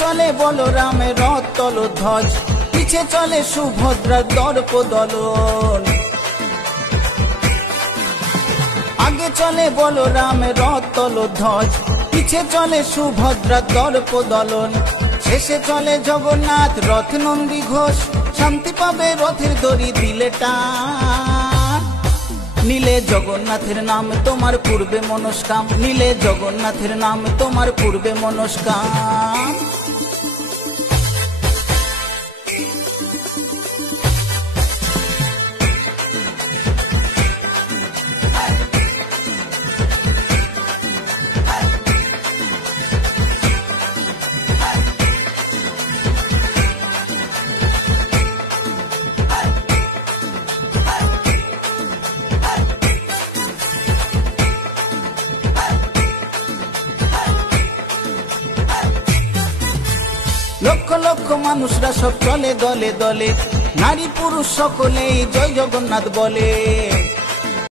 চলে বলরামের রথ তলধ্বজ, পিছে চলে সুভদ্রার দর্প দলন। আগে চলে বলরামের রথ তলধ্বজ, পিছে চলে সুভদ্রার দর্প দলন। শেষে চলে জগন্নাথ রথ নন্দী ঘোষ, শান্তি পাবে রথের দড়ি দিলে টান। নীলে জগন্নাথের নাম তোমার পূর্বে মনস্কাম, নীলে জগন্নাথের নাম তোমার পূর্বে মনস্কাম। লক্ষ লক্ষ মানুষরা সব চলে দলে দলে, নারী পুরুষ সকলেই জয় জগন্নাথ বলে।